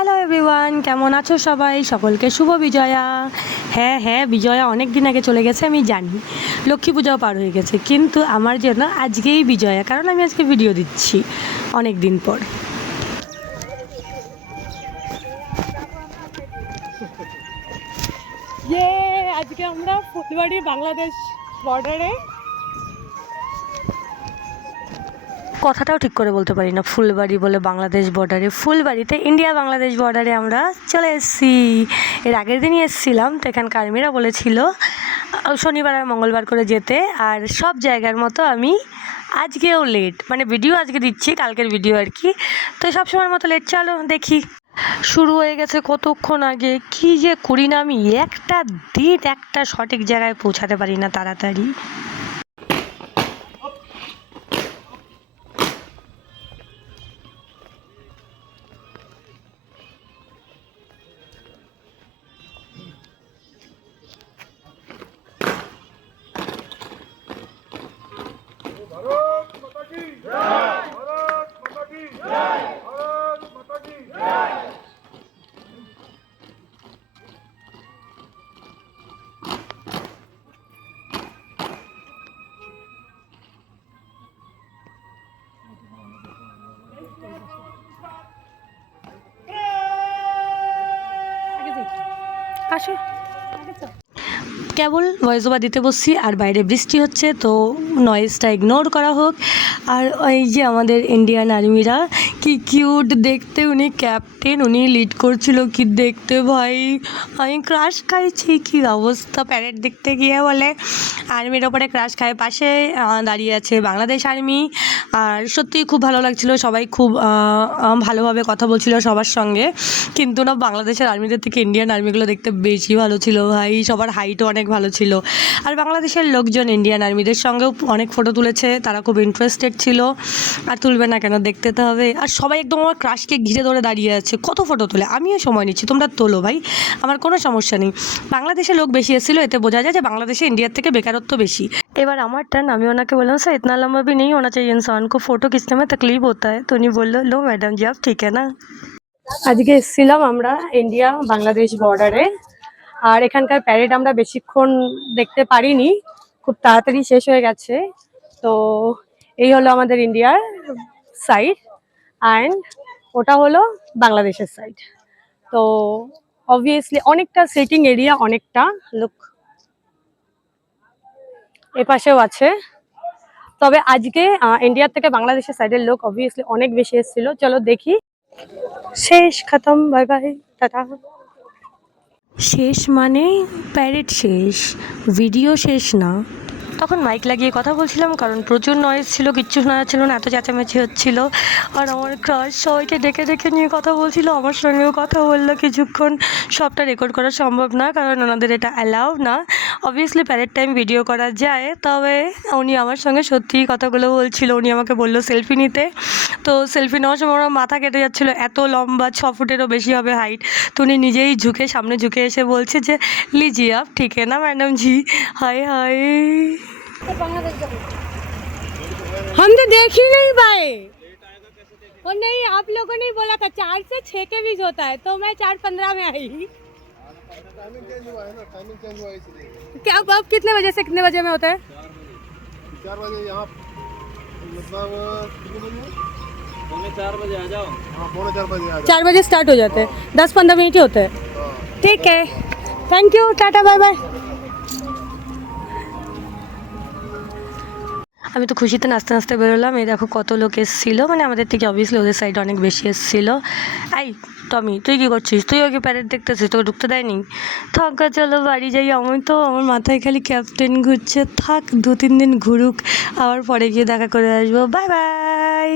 Everyone কেমন আছো সবাই? সকলকে শুভ বিজয়া। হ্যাঁ হ্যাঁ বিজয়া অনেক দিন আগে চলে গেছে, আমি জানি। লক্ষ্মী পূজাও পার হয়ে গেছে। কিন্তু আমার জন্য আজকেই বিজয়া, কারণ আমি আজকে ভিডিও দিচ্ছি অনেক দিন পর। আজকে আমরা ফুলবাড়ি, বাংলাদেশ বর্ডারে কথাটাও ঠিক করে বলতে পারি না। ফুলবাড়ি বলে বাংলাদেশ বর্ডারে ফুলবাড়িতে ইন্ডিয়া বাংলাদেশ বর্ডারে আমরা চলে এসেছি। এর আগের দিনই এসেছিলাম, তো এখানকার আর্মিরা বলেছিল শনিবার আর মঙ্গলবার করে যেতে। আর সব জায়গার মতো আমি আজকেও লেট মানে ভিডিও আজকে দিচ্ছি, কালকের ভিডিও আর কি। তো সবসময়ের মতো লেট চলো দেখি। শুরু হয়ে গেছে কতক্ষণ আগে? কি যে করি না আমি? একটা দিন একটা সঠিক জায়গায় পৌঁছাতে পারি না তাড়াতাড়ি। Tá, Acho. কেবল ভয়েস ওভার দিতে বসছি, আর বাইরে বৃষ্টি হচ্ছে, তো নয়েজটা ইগনোর করা হোক। আর এই যে আমাদের ইন্ডিয়ান আর্মিরা কি কিউট দেখতে, উনি ক্যাপ্টেন উনি লিড করছিল, কি দেখতে ভাই? আমি ক্রাশ খাইছি, কি অবস্থা প্যারেড দেখতে গিয়ে বলে। আর্মির ওপরে ক্রাশ খায়, পাশে দাঁড়িয়ে আছে বাংলাদেশ আর্মি আর সত্যিই খুব ভালো লাগছিল, সবাই খুব ভালোভাবে কথা বলছিল সবার সঙ্গে। কিন্তু না বাংলাদেশের আর্মিদের থেকে ইন্ডিয়ান আর্মিগুলো দেখতে বেশি ভালো ছিল ভাই, সবার হাইটও অনেক ভালো ছিল আর বাংলাদেশের লোকজন ইন্ডিয়ান আর্মিদের সঙ্গেও অনেক ফটো তুলেছে তারা খুব ইন্টারেস্টেড ছিল আর তুলবে না কেন দেখতে তো হবে আর সবাই একদম আমার ক্রাশকে ঘিরে ধরে দাঁড়িয়ে আছে কত ফটো তোলে আমিও সময় নিচ্ছি তোমরা তোলো ভাই আমার কোনো সমস্যা নেই বাংলাদেশের লোক বেশি এসেছিলো এতে বোঝা যায় যে বাংলাদেশে ইন্ডিয়ার থেকে বেকারত্ব বেশি এবার আমার টার্ন আমি ওনাকে বললাম স্যার इतना लंबा भी नहीं होना चाहिए इंसान को फ़ोटो खींचने में तकलीफ होता है तो উনি বললো লো ম্যাডাম জি আপ ঠিক না আজকে এসেছিলাম আমরা ইন্ডিয়া বাংলাদেশ বর্ডারে আর এখানকার প্যারেড আমরা বেশিক্ষণ দেখতে পারিনি, খুব তাড়াতাড়ি শেষ হয়ে গেছে। তো এই হলো আমাদের ইন্ডিয়ার সাইড অ্যান্ড ওটা হলো বাংলাদেশের সাইড তো অবভিয়াসলি অনেকটা সিটিং এরিয়া অনেকটা লুক এপাশেও আছে। তবে আজকে ইন্ডিয়ার থেকে বাংলাদেশের সাইডের লোক অবভিয়াসলি অনেক বেশি এসেছিল। চলো দেখি। শেষ, খতম বাই বাই টাটা। শেষ মানে প্যারেড শেষ ভিডিও শেষ না। তখন মাইক লাগিয়ে কথা বলছিলাম, কারণ প্রচুর নয়েজ ছিল, কিচ্ছু শোনা ছিল না, এত চেঁচামেচি হচ্ছিল। আর আমার ক্রাশ সবাইকে ডেকে ডেকে নিয়ে কথা বলছিল, আমার সঙ্গেও কথা বলল কিছুক্ষণ। সবটা রেকর্ড করা সম্ভব না, কারণ ওনাদের এটা অ্যালাউ না। অবভিয়াসলি প্যারেড টাইম ভিডিও করা যায়, তবে উনি আমার সঙ্গে সত্যিই কথাগুলো বলছিল, উনি আমাকে বলল সেলফি নিতে। তো সেলফি নেওয়ার সময় আমার মাথা কেটে যাচ্ছিল, এত লম্বা, ছ ফুটেরও বেশি হবে হাইট তো উনি নিজেই ঝুঁকে, সামনে ঝুঁকে এসে বলছে যে লিজি আপ ঠিক না ম্যাডাম জি? হাই হাই हम तो देख ही नहीं पाए और नहीं आप लोगों ने ही बोला था चार से छः के बीच होता है तो मैं चार पंद्रह में आई। क्या अब कितने बजे से कितने बजे में होता है? चार बजे यहाँ मतलब पौने चार बजे आ जाओ। हाँ चार बजे आ जाओ। चार बजे स्टार्ट हो जाते हैं। दस पंद्रह मिनट ही होते हैं। हाँ। ठीक है। Thank you tata bye bye আমি তো খুশিতে নাচতে নাচতে বেরোলাম। এই দেখো কত লোক এসেছিল। মানে আমাদের থেকে অবভিয়াসলি ওদের সাইড অনেক বেশি এসেছিল। এই টমি, তুই কী করছিস? তুই ওকে প্যারেড দেখতেছিস? তোকে ঢুকতে দেয়নি? থাকা চলো বাড়ি যাই। আমি তো, আমার মাথায় খালি ক্যাপ্টেন ঘুরছে। থাক দু তিন দিন ঘুরুক। আবার পরে গিয়ে দেখা করে আসব। Bye bye